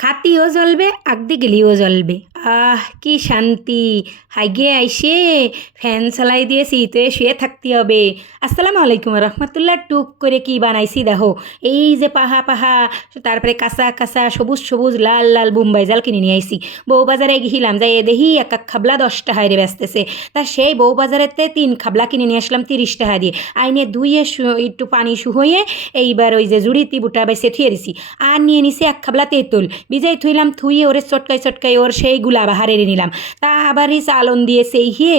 খাতিও জ্বলবে আগদি গেলিও জ্বলবে। আহ, কি শান্তি। হাইগে আইসে ফ্যান চালাই দিয়ে শীতে শুয়ে থাকতে হবে। আসসালামু আলাইকুম রহমতুল্লাহ। টুক করে কি বানাইছি দেখো। এই যে পাহা পাহা, তারপরে কাঁচা কাঁচা সবুজ সবুজ লাল লাল বোম্বাই জাল কিনে নিয়ে আইসি বউ বাজারে গিহিলাম যাই দেখি এক এক খাবলা দশ টাকায় রে বেচতেছে। তা সেই বউ বাজারেতে তিন খাবলা কিনে নিয়ে আসলাম তিরিশ টাকা দিয়ে। আইনে সু- একটু পানি শুহইয়ে এইবার ওই যে জুড়িতি বুটা বাইসে থুয়ে দিছি। আর নিয়ে নিছি এক খাবলা তেঁতুল। বিজয় থুইলাম, থুইয়ে ওরে চটকাই চটকাই ওর সেই গুলা বাহারে নিলাম। তা আবার চালন দিয়ে সেই হিয়ে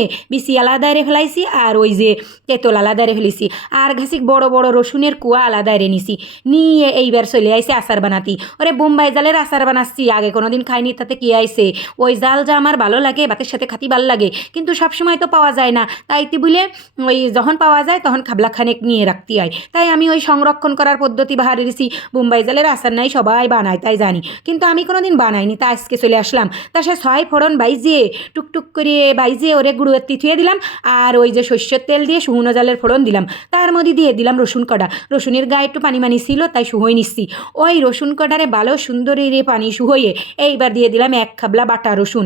আলাদা আলাদায় ফেলাইছি আর ওই যে তেতল আলাদা রে ফেলেছি আর ঘাসিক বড় বড় রসুনের কুয়া আলাদায় নিছি। নিয়ে এইবার চলে আইসে আচার বানাতি। ওরে বোম্বাই জালের আচার বানাচ্ছি, আগে কোনোদিন খাইনি, তাতে কি আইসে ওই জাল যা আমার ভালো লাগে, ভাতের সাথে খাতি ভালো লাগে, কিন্তু সবসময় তো পাওয়া যায় না। তাই তি বলে ওই যখন পাওয়া যায় তখন খাবলা খানেক নিয়ে রাখতে হয় তাই আমি ওই সংরক্ষণ করার পদ্ধতি বাহারে দিছি। বোম্বাই জালের আচার নাই, সবাই বানায়, তাই জানি। কিন্তু আমি কোনোদিন বানাইনি, তা আজকে চলে আসলাম। তা সে ছয় ফোড়ন বাইজে, টুকটুক করে বাইজে ওরে গুঁড়ো এত্তি থুয়ে দিলাম আর ওই যে সর্ষের তেল দিয়ে শুকনো জালের ফোড়ন দিলাম। তার মধ্যে দিয়ে দিলাম রসুন কটা রসুনের গায়ে একটু পানি মানি ছিল, তাই শুহই নিচ্ছি। ওই রসুন কটারে ভালো সুন্দর রে পানি শুহইয়ে এইবার দিয়ে দিলাম এক খাবলা বাটা রসুন,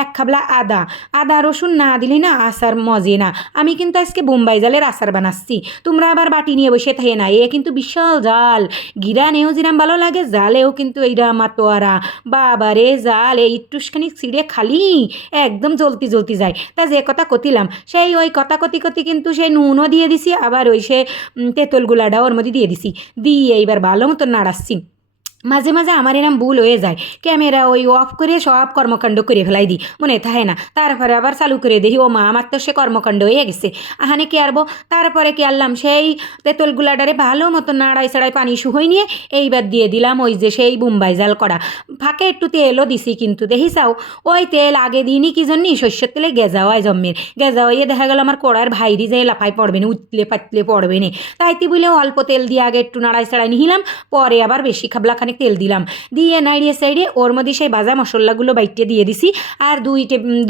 এক খাবলা আদা। আদা রসুন না দিলে না আচার মজে না। আমি কিন্তু আজকে বোম্বাই জালের আচার বানাচ্ছি। তোমরা আবার বাটি নিয়ে বসে থাকে না, এ কিন্তু বিশাল জাল। গিরানেও যেরাম ভালো লাগে, জালেও কিন্তু এইরা মাতোয়ারা। বাবারে জাল, এই একটুখানি ছিঁড়ে খালি। একদম জ্বলতি জ্বলতি যায়। তা যে কথা কতিলাম সেই ওই কথা কতি কতি কিন্তু সেই নুনও দিয়ে দিছি আবার ওই সে উম, তেঁতুল গুলাটা ওর মধ্যে দিয়ে দিছি। দিয়ে এইবার ভালো মতো নাড়াচ্ছি। মাঝে মাঝে আমার এরম ভুল হয়ে যায়। ক্যামেরা ওই অফ করে সব কর্মকাণ্ড করে ফেলাই দিই। মনে থাকে না, তারপরে আবার চালু করে দেখি, ও মা, আমার তো সে কর্মকাণ্ড হয়ে গেছে। আহানে কি আরবো তারপরে কি আনলাম? সেই তেঁতুল গুলাডারে ভালো মতো নাড়াই ছাড়াই পানি শুহই নিয়ে এইবার দিয়ে দিলাম ওই যে সেই বুম্বাই জাল করা ফাঁকে একটু তেলও দিছি, কিন্তু দেখি চাও, ওই তেল আগে দিইনি কি জন্যই শস্যের তেলে গেজা হয় জম্মের গেজা হইয়ে দেখা গেল আমার কড়ার ভাইরি যে লাফাই পড়বে না, উতলে পাতলে পড়বে না। তাইতে বলে অল্প তেল দিয়ে আগে একটু নাড়াই ছাড়াই নিহিলাম, পরে আবার বেশি খাবলা খানিক তেল দিলাম। দিয়ে নাড়িয়ে সাইডে ওর মধ্যে সেই ভাজা মশলাগুলো বাইটে দিয়ে দিছি আর দুই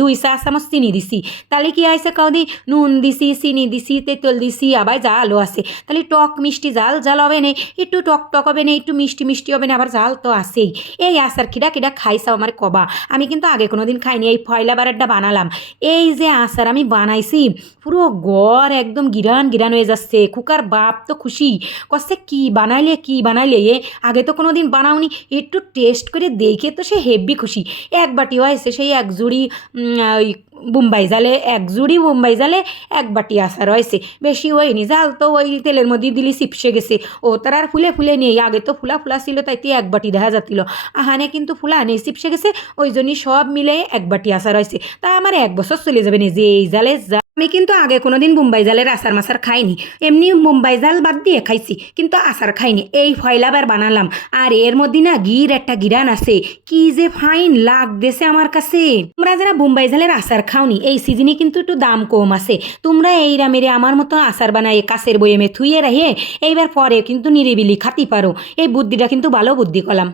দুই চা চামচ চিনি দিছি। তাহলে কি আইসে কাউদি নুন দিছি, চিনি দিছি, তেঁতুল দিছি, আবার জালও আছে। তাহলে টক মিষ্টি জাল জাল হবে না, একটু টক টক হবে না, একটু মিষ্টি মিষ্টি হবে না, আবার জাল তো আছেই। এই আচার খিডা খিডা খাইছাও আমার কবা। আমি কিন্তু আগে কোনো দিন খাইনি, এই ফয়লা বারেরটা বানালাম। এই যে আচার আমি বানাইছি, পুরো গড় একদম গিরান গিরান হয়ে যাচ্ছে। খুকার বাপ তো খুশি। কচ্ছে কি বানাইলে কি বানাইলে এ? আগে তো কোনো দিন বানাওনি, একটু টেস্ট করে দেখে তো সে হেভি খুশি। এক বাটি হয়েছে সেই এক জুড়ি ওই বোম্বাই জালে, এক জুড়ি বোম্বাই জালে এক বাটি আচার হয়েছে। বেশি হয়নি, জাল তো ওই তেলের মধ্যে দিলি চিপসে গেছে। ও তার আর ফুলে ফুলে নেই, আগে তো ফুলা ফুলা ছিল তাইতে এক বাটি দেখা যাচ্ছিল আহানে কিন্তু ফুলা নেই, চিপসে গেছে, ওই জন্যই সব মিলে এক বাটি আচার হয়েছে। তা আমার এক বছর চলে যাবে না, যে এই জালে যা আমি কিন্তু আগে কোনোদিন মুম্বাই জালের আচার মাচার খাইনি। এমনি মুম্বাই জাল বাদ দিয়ে খাইছি, কিন্তু আচার খাইনি। এই ফয়লাবার বানালাম। আর এর মধ্যে না গির একটা গিরান আছে। কি যে ফাইন লাগতেছে আমার কাছে। তোমরা যারা মুম্বাই জালের আচার খাওনি, এই সিজনে কিন্তু একটু দাম কম আছে। তোমরা এই রামেরে আমার মতো আচার বানায় কাছের বইয়েমে থুইয়ে রাহে এইবার পরে কিন্তু নিরিবিলি খাতি পারো। এই বুদ্ধিটা কিন্তু ভালো বুদ্ধি কলাম।